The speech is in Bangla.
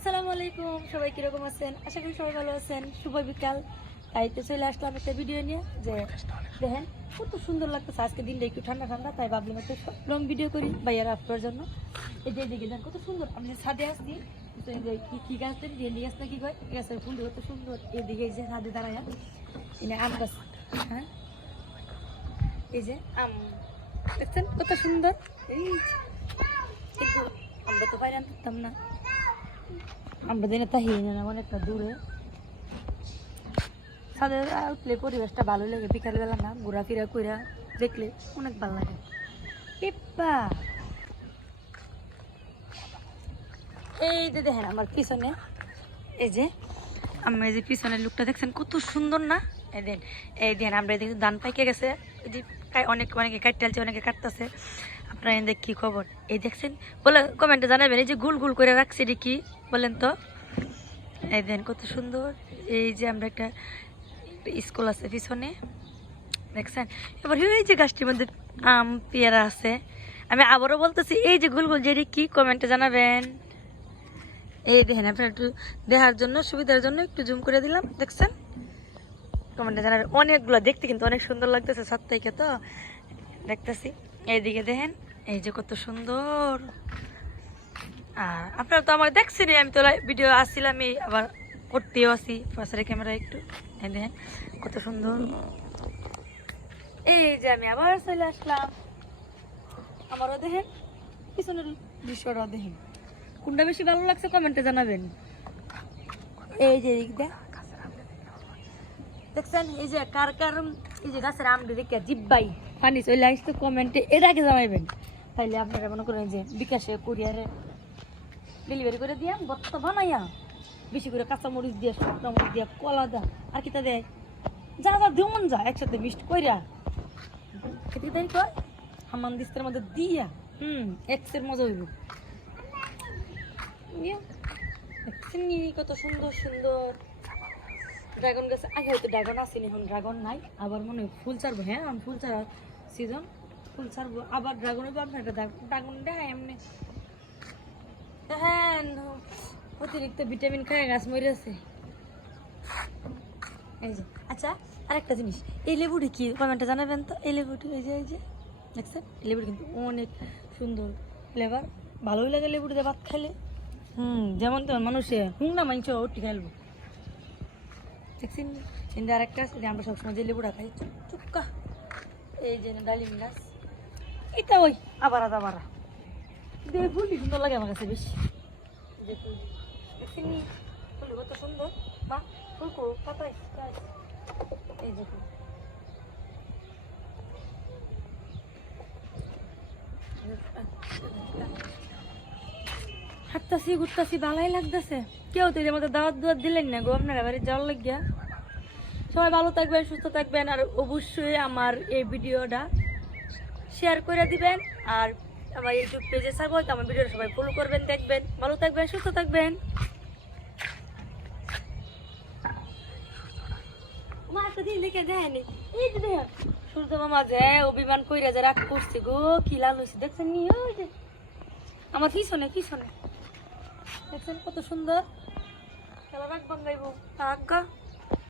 আসসালামু আলাইকুম, সবাই কীরকম আছেন? আশা করি সবাই ভালো আছেন। শুভ বিকাল। তাই তো চলে আসলাম একটা ভিডিও নিয়ে যে দেখেন, কত সুন্দর লাগতেছে। আজকে দিনটা একটু ঠান্ডা ঠান্ডা, তাই ভাবলাম একটা লং ভিডিও করি ভাইয়ার আপনার জন্য। এই যে এদিকে দেখেন কত সুন্দর। আমি যে ছাদে আসছি কি কি গাছ দেন ভেন্ডি গাছ না কি কয়? গাছের ফুল কত সুন্দর। এদিকে এই যে ছাদে দাঁড়ায়। এনে আম গাছ। হ্যাঁ? এই যে আম। দেখছেন কত সুন্দর? এই। আমরা তো বাইরে আনতাম না। আমরা দিনে তাহি না অনেকটা দূরে। ছাদে উঠলে পরিবেশটা ভালো লাগে, বিকালবেলা না ঘোরাফেরা কইরা দেখলে অনেক ভালো লাগে। পিপ্পা এই যে দেখেন আমার পিছনে, এই যে আমার এই যে পিছনের লুকটা দেখছেন কত সুন্দর না? এই দেন এই দেন, আমরা এদিকে ধান পাইকে গেছে, এই যে অনেক অনেকে কাটতে অনেকে কাটতেছে। আপনারা এদের কি খবর। এই দেখছেন? বলে কমেন্টে জানাবেন, এই যে গুল গুল করে রাখছি এটি কি বলেন তো। এই দেন কত সুন্দর। এই যে আমরা একটা স্কুল আছে পিছনে, দেখছেন? এবার এই যে গাছটির মধ্যে আম, পেয়ারা আছে। আমি আবারও বলতেছি, এই যে গুল গুল যেটি কি কমেন্টে জানাবেন। এই দেখেন, আপনার একটু দেখার জন্য, সুবিধার জন্য একটু জুম করে দিলাম, দেখছেন? কমেন্টে জানাবেন। অনেকগুলো দেখতে কিন্তু অনেক সুন্দর লাগতেছে সাত থেকে তো? দেখতেছি। এইদিকে দেখেন এই যে কত সুন্দর। আর আপনারা তো আমার দেখছেনই, আমি তো ভিডিও আসছিলাম এই আবার করতেও আসি। পাশের ক্যামেরা একটু দেখেন, কত সুন্দর। এই যে আমি আবার চলে আসলাম। আমারও দেখেন, পিছনের দৃশ্যটাও দেখেন। কোনটা বেশি ভালো লাগছে কমেন্টে জানাবেন। এই যে দিয়ে। দেখছেন, এই যে কার কার, এই যে গাছের আম দেখে জিব্বাই। পানি চলে তো কমেন্টে এর আগে জানাইবেন তাইলে আপনারা মনে করেন যে বিকাশে কুরিয়ারে ডেলিভারি করে দিয়া বত্তা বানাইয়া, বেশি করে কাঁচামরিচ দিয়ে, শুকনো মরিচ দিয়ে, কলা দা আর কিতা দেয়? যা যা দেমন যা, একসাথে মিক্সড কইরা। খেতে দেয় কয়? হামান দিস্তের মধ্যে দিয়া, হুম, এক্সের মজা হইব। কত সুন্দর সুন্দর। ড্রাগন গাছ, আগে হয়তো ড্রাগন আসেনি, এখন ড্রাগন নাই, আবার মনে হয় ফুল ছাড়বো হ্যাঁ ফুল ছাড়ার সিজন ফুল ছাড়বো আবার ড্রাগনের পাবেন একটা ড্রাগন দেখায় এমনি। হ্যাঁ অতিরিক্ত ভিটামিন খায়, গাছ মরে আছে এই যে আচ্ছা আরেকটা জিনিস। এই লেবুটি কি কমেন্টে জানাবেন তো। এই লেবুটি, এই যে এই যে, দেখছেন? এই লেবুটি কিন্তু অনেক সুন্দর ফ্লেভার ভালোই লাগে লেবুটি দিয়ে ভাত খাইলে। হুম, যেমন তেমন মানুষে হুম না মাংস ওটি খেলব দেখছেন? কিন্তু আরেকটা আছে, যে আমরা সবসময় যে লেবুটা খাই চুপ- চুপকা। এই যে ডালিম গাছ। ওই আবার সুন্দর লাগে আমার কাছে কত সুন্দর। ফুল এই ঘুরতাছি ভালোই লাগতেছে। কেউ তো মধ্যে দাওয়াত দাওয়াত দিলেন না গো, আপনারা বাড়ি যাওয়ার লাগিয়া। সবাই ভালো থাকবেন, সুস্থ থাকবেন, আর অবশ্যই আমার এই ভিডিওটা শেয়ার করে দিবেন, আর আমার ইউটিউব পেজে তো আমার ভিডিওটা সবাই ফলো করবেন, দেখবেন। ভালো থাকবেন, সুস্থ থাকবেন। সূর্য মামা যে অভিমান কইরা যে রাগ করছে গো, কি লাল হয়েছে দেখছেন নি? আমার পিছনে পিছনে। দেখছেন কত সুন্দর? খেলা রাখ বাঙ্গাইব আজ্ঞা